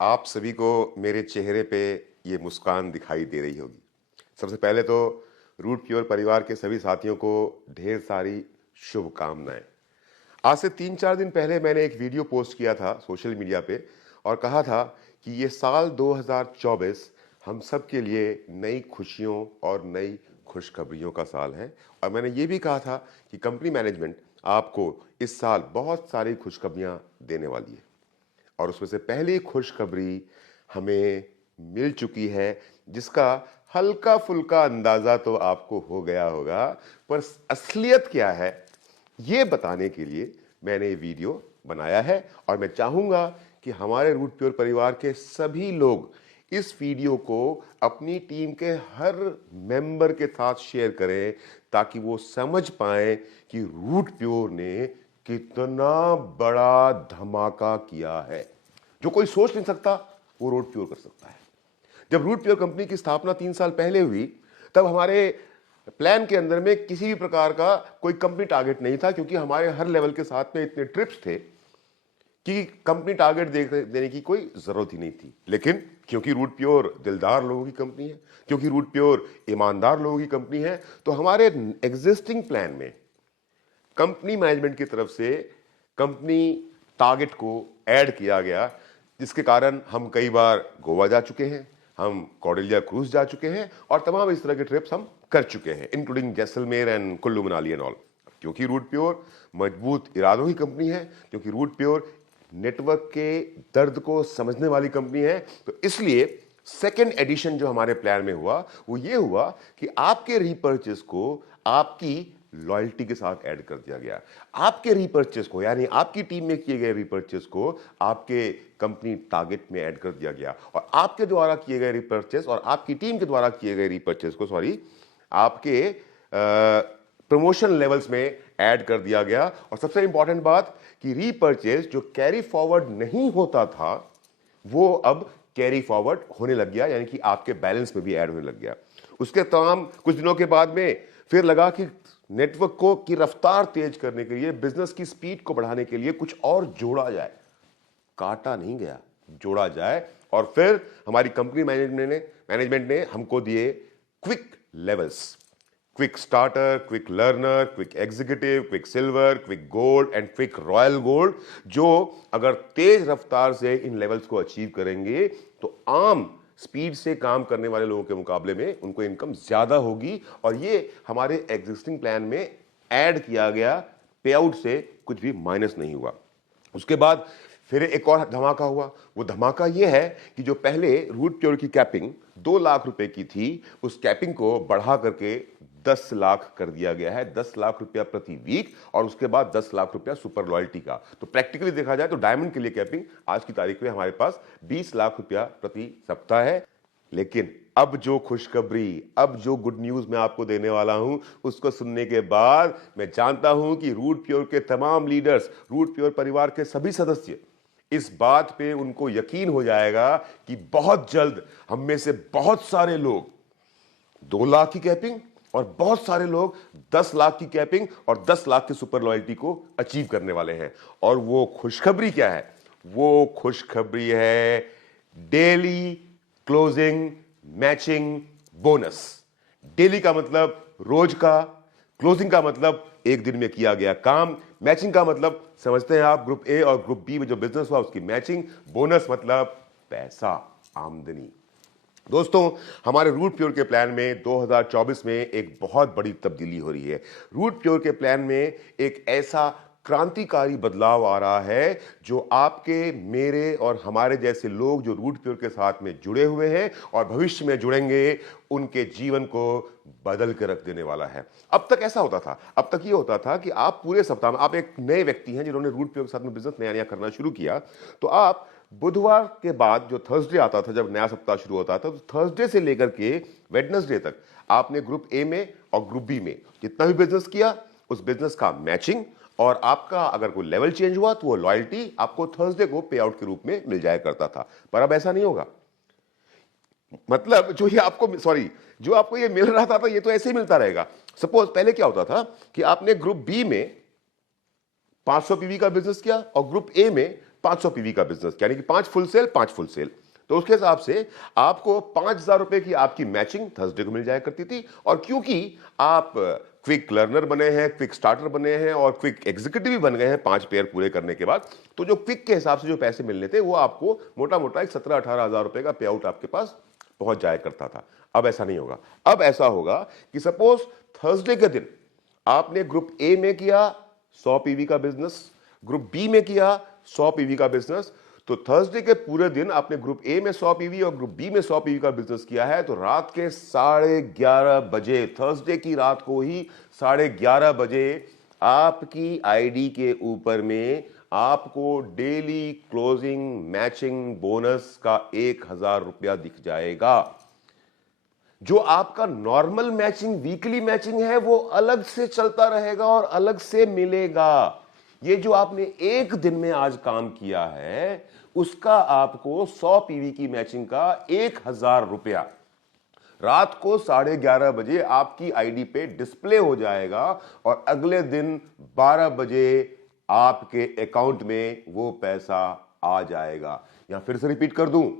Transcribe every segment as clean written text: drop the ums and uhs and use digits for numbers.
आप सभी को मेरे चेहरे पे ये मुस्कान दिखाई दे रही होगी। सबसे पहले तो रूट प्योर परिवार के सभी साथियों को ढेर सारी शुभकामनाएं। आज से 3-4 दिन पहले मैंने एक वीडियो पोस्ट किया था सोशल मीडिया पे और कहा था कि ये साल 2024 हम सब के लिए नई खुशियों और नई खुशखबरियों का साल है। और मैंने ये भी कहा था कि कंपनी मैनेजमेंट आपको इस साल बहुत सारी खुशखबरियां देने वाली है। और उसमें से पहली खुशखबरी हमें मिल चुकी है, जिसका हल्का फुल्का अंदाजा तो आपको हो गया होगा, पर असलियत क्या है ये बताने के लिए मैंने ये वीडियो बनाया है। और मैं चाहूंगा कि हमारे रूट प्योर परिवार के सभी लोग इस वीडियो को अपनी टीम के हर मेंबर के साथ शेयर करें, ताकि वो समझ पाए कि रूट प्योर ने कितना बड़ा धमाका किया है। जो कोई सोच नहीं सकता वो रूट प्योर कर सकता है। जब रूट प्योर कंपनी की स्थापना 3 साल पहले हुई, तब हमारे प्लान के अंदर में किसी भी प्रकार का कोई कंपनी टारगेट नहीं था, क्योंकि हमारे हर लेवल के साथ में इतने ट्रिप्स थे कि कंपनी टारगेट देने की कोई जरूरत ही नहीं थी। लेकिन क्योंकि रूट प्योर दिलदार लोगों की कंपनी है, क्योंकि रूट प्योर ईमानदार लोगों की कंपनी है, तो हमारे एग्जिस्टिंग प्लान में कंपनी मैनेजमेंट की तरफ से कंपनी टारगेट को ऐड किया गया, जिसके कारण हम कई बार गोवा जा चुके हैं, हम कॉर्डेलिया क्रूज जा चुके हैं और तमाम इस तरह के ट्रिप्स हम कर चुके हैं, including Jaisalmer and Kullu Manali and all. क्योंकि रूट प्योर मजबूत इरादों की कंपनी है, क्योंकि रूट प्योर नेटवर्क के दर्द को समझने वाली कंपनी है, तो इसलिए सेकेंड एडिशन जो हमारे प्लान में हुआ वो ये हुआ कि आपके रीपर्चेस को आपकी लॉयल्टी के साथ ऐड कर दिया गया। आपके रीपर्चेस को, यानी आपकी टीम में किए गए रीपर्चेस को आपके कंपनी टारगेट में ऐड कर दिया गया। और आपके द्वारा किए गए रीपर्चेस और आपकी टीम के द्वारा किए गए रीपर्चेस को आपके प्रमोशन लेवल्स में ऐड कर दिया गया। और सबसे इंपॉर्टेंट बात कि रीपर्चेस जो कैरी फॉरवर्ड नहीं होता था वो अब कैरी फॉरवर्ड होने लग गया, यानी कि आपके बैलेंस में भी ऐड होने लग गया। उसके तमाम कुछ दिनों के बाद में फिर लगा कि नेटवर्क को की रफ्तार तेज करने के लिए, बिजनेस की स्पीड को बढ़ाने के लिए कुछ और जोड़ा जाए। काटा नहीं गया, जोड़ा जाए। और फिर हमारी कंपनी मैनेजमेंट ने हमको दिए quick levels, quick starter, quick learner, quick executive, quick silver, quick gold and quick royal gold, जो अगर तेज रफ्तार से इन लेवल्स को अचीव करेंगे तो आम स्पीड से काम करने वाले लोगों के मुकाबले में उनको इनकम ज्यादा होगी। और ये हमारे एग्जिस्टिंग प्लान में ऐड किया गया, पे आउट से कुछ भी माइनस नहीं हुआ। उसके बाद फिर एक और धमाका हुआ। वो धमाका ये है कि जो पहले रूट प्योर की कैपिंग 2 लाख रुपए की थी, उस कैपिंग को बढ़ा करके 10 लाख कर दिया गया है, 10 लाख रुपया प्रति वीक, और उसके बाद 10 लाख रुपया सुपर लॉयल्टी का। तो प्रैक्टिकली देखा जाए तो डायमंड के लिए कैपिंग आज की तारीख में हमारे पास 20 लाख रुपया प्रति सप्ताह है। लेकिन अब जो खुशखबरी, अब जो गुड न्यूज मैं आपको देने वाला हूं, उसको सुनने के बाद मैं जानता हूं कि रूट प्योर के तमाम लीडर्स, रूट प्योर परिवार के सभी सदस्य, इस बात पे उनको यकीन हो जाएगा कि बहुत जल्द हम में से बहुत सारे लोग 2 लाख की कैपिंग और बहुत सारे लोग 10 लाख की कैपिंग और 10 लाख की सुपर लॉयल्टी को अचीव करने वाले हैं। और वो खुशखबरी क्या है? वो खुशखबरी है daily closing matching bonus. Daily का मतलब रोज का, क्लोजिंग का मतलब एक दिन में किया गया काम, मैचिंग का मतलब समझते हैं आप ग्रुप ए और ग्रुप बी में जो बिजनेस हुआ उसकी मैचिंग, बोनस मतलब पैसा, आमदनी। दोस्तों, हमारे रूट प्योर के प्लान में 2024 में एक बहुत बड़ी तब्दीली हो रही है। रूट प्योर के प्लान में एक ऐसा क्रांतिकारी बदलाव आ रहा है जो आपके, मेरे और हमारे जैसे लोग जो रूट प्योर के साथ में जुड़े हुए हैं और भविष्य में जुड़ेंगे, उनके जीवन को बदल के रख देने वाला है। अब तक ऐसा होता था, अब तक ये होता था कि आप पूरे सप्ताह में, आप एक नए व्यक्ति हैं जिन्होंने रूट प्योर के साथ में बिजनेस नया नया करना शुरू किया, तो आप बुधवार के बाद जो थर्सडे आता था, जब नया सप्ताह शुरू होता था, तो थर्सडे से लेकर के वेडनेसडे तक आपने ग्रुप ए में और ग्रुप बी में जितना भी बिजनेस किया, उस बिजनेस का मैचिंग, और आपका अगर कोई लेवल चेंज हुआ तो वो लॉयल्टी आपको थर्सडे को पे आउट के रूप में मिल जाया करता था। पर अब ऐसा नहीं होगा। मतलब जो आपको ये मिल रहा था ये तो ऐसे ही मिलता रहेगा। सपोज पहले क्या होता था कि आपने ग्रुप बी में 500 पीवी का बिजनेस किया और ग्रुप ए में 500 पीवी का बिजनेस, यानी कि 5 फुल सेल 5 फुल सेल, तो उसके हिसाब से आपको 5,000 रुपए की आपकी मैचिंग थर्सडे को मिल जाया करती थी। और क्योंकि आप क्विक लर्नर बने हैं, क्विक स्टार्टर बने हैं और क्विक एग्जीक्यूटिव भी बन गए हैं 5 पेयर पूरे करने के बाद, तो जो क्विक के हिसाब से जो पैसे मिलने थे वो आपको मोटा मोटा एक 17-18 हजार रुपए का पे आउट आपके पास पहुंच जाया करता था। अब ऐसा नहीं होगा। अब ऐसा होगा कि सपोज थर्सडे के दिन आपने ग्रुप ए में किया 100 पीवी का बिजनेस, ग्रुप बी में किया 100 पीवी का बिजनेस, तो थर्सडे के पूरे दिन आपने ग्रुप ए में 100 पीवी और ग्रुप बी में 100 पीवी का बिजनेस किया है, तो रात के 11:30 बजे, थर्सडे की रात को ही 11:30 बजे आपकी आईडी के ऊपर में आपको डेली क्लोजिंग मैचिंग बोनस का 1,000 रुपया दिख जाएगा। जो आपका नॉर्मल मैचिंग वीकली मैचिंग है वो अलग से चलता रहेगा और अलग से मिलेगा। ये जो आपने एक दिन में आज काम किया है उसका आपको 100 पीवी की मैचिंग का 1,000 रुपया रात को 11:30 बजे आपकी आईडी पे डिस्प्ले हो जाएगा और अगले दिन 12 बजे आपके अकाउंट में वो पैसा आ जाएगा। यहां फिर से रिपीट कर दूं,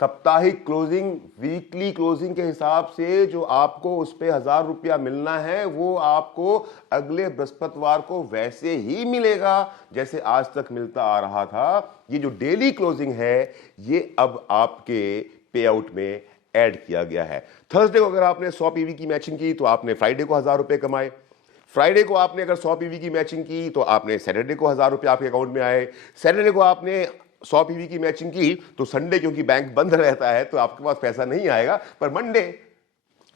साप्ताहिक क्लोजिंग वीकली क्लोजिंग के हिसाब से जो आपको उस पे 1,000 रुपया मिलना है वो आपको अगले बृहस्पतिवार को वैसे ही मिलेगा जैसे आज तक मिलता आ रहा था। ये जो डेली क्लोजिंग है ये अब आपके पे आउट में ऐड किया गया है। थर्सडे को अगर आपने 100 पीवी की मैचिंग की तो आपने फ्राइडे को 1,000 रुपए कमाए। फ्राइडे को आपने अगर 100 पीवी की मैचिंग की तो आपने सैटरडे को 1,000 रुपए आपके अकाउंट में आए। सैटरडे को आपने 100 पीवी की मैचिंग की तो संडे क्योंकि बैंक बंद रहता है तो आपके पास पैसा नहीं आएगा, पर मंडे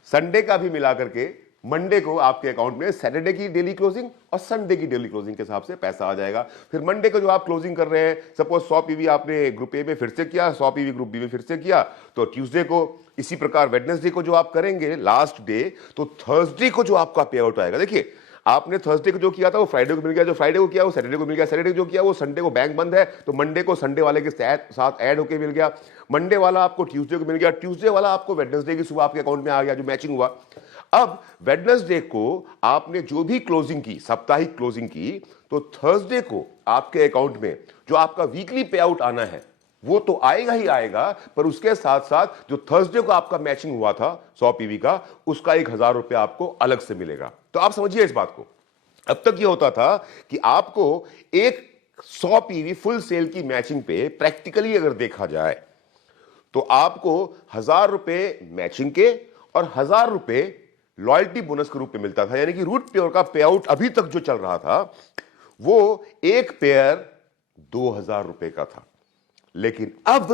संडे का भी मिला करके मंडे को आपके अकाउंट में सैटरडे की डेली क्लोजिंग और संडे की डेली क्लोजिंग के हिसाब से पैसा आ जाएगा। फिर मंडे को जो आप क्लोजिंग कर रहे हैं, सपोज 100 पीवी आपने ग्रुप ए में फिर से किया, 100 पीवी ग्रुप बी में फिर से किया, तो ट्यूसडे को इसी प्रकार वेडनेसडे को जो आप करेंगे लास्ट डे, तो थर्सडे को जो आपका पे आउट आएगा, देखिए आपने थर्सडे को जो किया था वो फ्राइडे को मिल गया, जो फ्राइडे को किया वो सैटरडे को मिल गया, सैटरडे जो किया वो संडे को बैंक बंद है तो मंडे को संडे वाले के साथ ऐड होके मिल गया, मंडे वाला आपको ट्यूसडे को मिल गया, ट्यूसडे वाला आपको वेडनेसडे की सुबह आपके अकाउंट में आ गया जो मैचिंग हुआ। अब वेडनेसडे को आपने जो भी क्लोजिंग की, साप्ताहिक क्लोजिंग की, तो थर्सडे को आपके अकाउंट में जो आपका वीकली पे आउट आना है वो तो आएगा ही आएगा, पर उसके साथ साथ जो थर्सडे को आपका मैचिंग हुआ था 100 पीवी का, उसका 1,000 रुपया आपको अलग से मिलेगा। तो आप समझिए इस बात को। अब तक ये होता था कि आपको एक 100 पीवी फुल सेल की मैचिंग पे प्रैक्टिकली अगर देखा जाए तो आपको 1,000 रुपए मैचिंग के और 1,000 रुपए लॉयल्टी बोनस के रूप में मिलता था। यानी कि रूट पेयर का पे आउट अभी तक जो चल रहा था वो एक पेयर 2,000 रुपए का था। लेकिन अब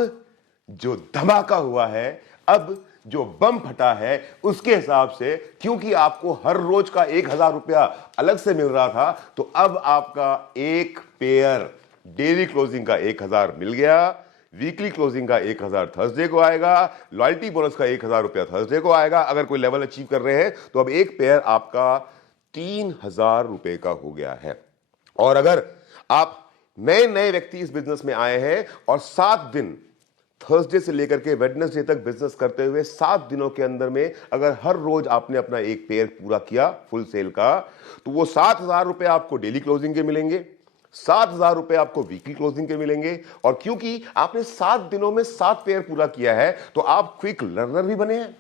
जो धमाका हुआ है, अब जो बम फटा है, उसके हिसाब से क्योंकि आपको हर रोज का 1,000 रुपया अलग से मिल रहा था, तो अब आपका एक पेयर डेली क्लोजिंग का 1,000 मिल गया, वीकली क्लोजिंग का 1,000 थर्सडे को आएगा, लॉयल्टी बोनस का 1,000 रुपया थर्सडे को आएगा। अगर कोई लेवल अचीव कर रहे हैं तो अब एक पेयर आपका 3,000 रुपए का हो गया है। और अगर आप नए व्यक्ति इस बिजनेस में आए हैं और 7 दिन थर्सडे से लेकर के वेडनेसडे तक बिजनेस करते हुए 7 दिनों के अंदर में अगर हर रोज आपने अपना एक पेयर पूरा किया फुल सेल का, तो वो 7,000 रुपए आपको डेली क्लोजिंग के मिलेंगे, 7,000 रुपए आपको वीकली क्लोजिंग के मिलेंगे। और क्योंकि आपने 7 दिनों में 7 पेयर पूरा किया है तो आप क्विक लर्नर भी बने हैं,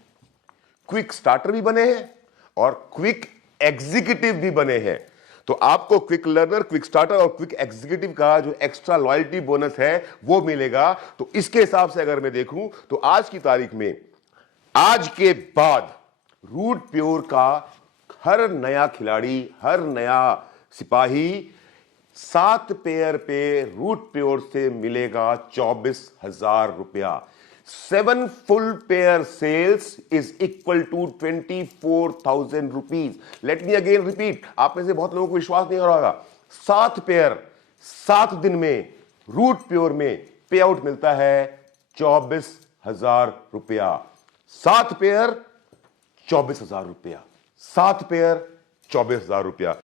क्विक स्टार्टर भी बने हैं और क्विक एग्जीक्यूटिव भी बने हैं। तो आपको क्विक लर्नर, क्विक स्टार्टर और क्विक एग्जीक्यूटिव का जो एक्स्ट्रा लॉयल्टी बोनस है वो मिलेगा। तो इसके हिसाब से अगर मैं देखूं तो आज की तारीख में, आज के बाद रूट प्योर का हर नया खिलाड़ी, हर नया सिपाही 7 पेयर पे रूट प्योर से मिलेगा 24,000 रुपया। 7 full pair sales is equal to 24,000 rupees. Let me again repeat. आप में से बहुत लोगों को विश्वास नहीं हो रहा होगा। 7 पेयर 7 दिन में रूट प्योर में पे आउट मिलता है 24,000 रुपया। 7 पेयर 24,000 रुपया, 7 पेयर 24,000 रुपया।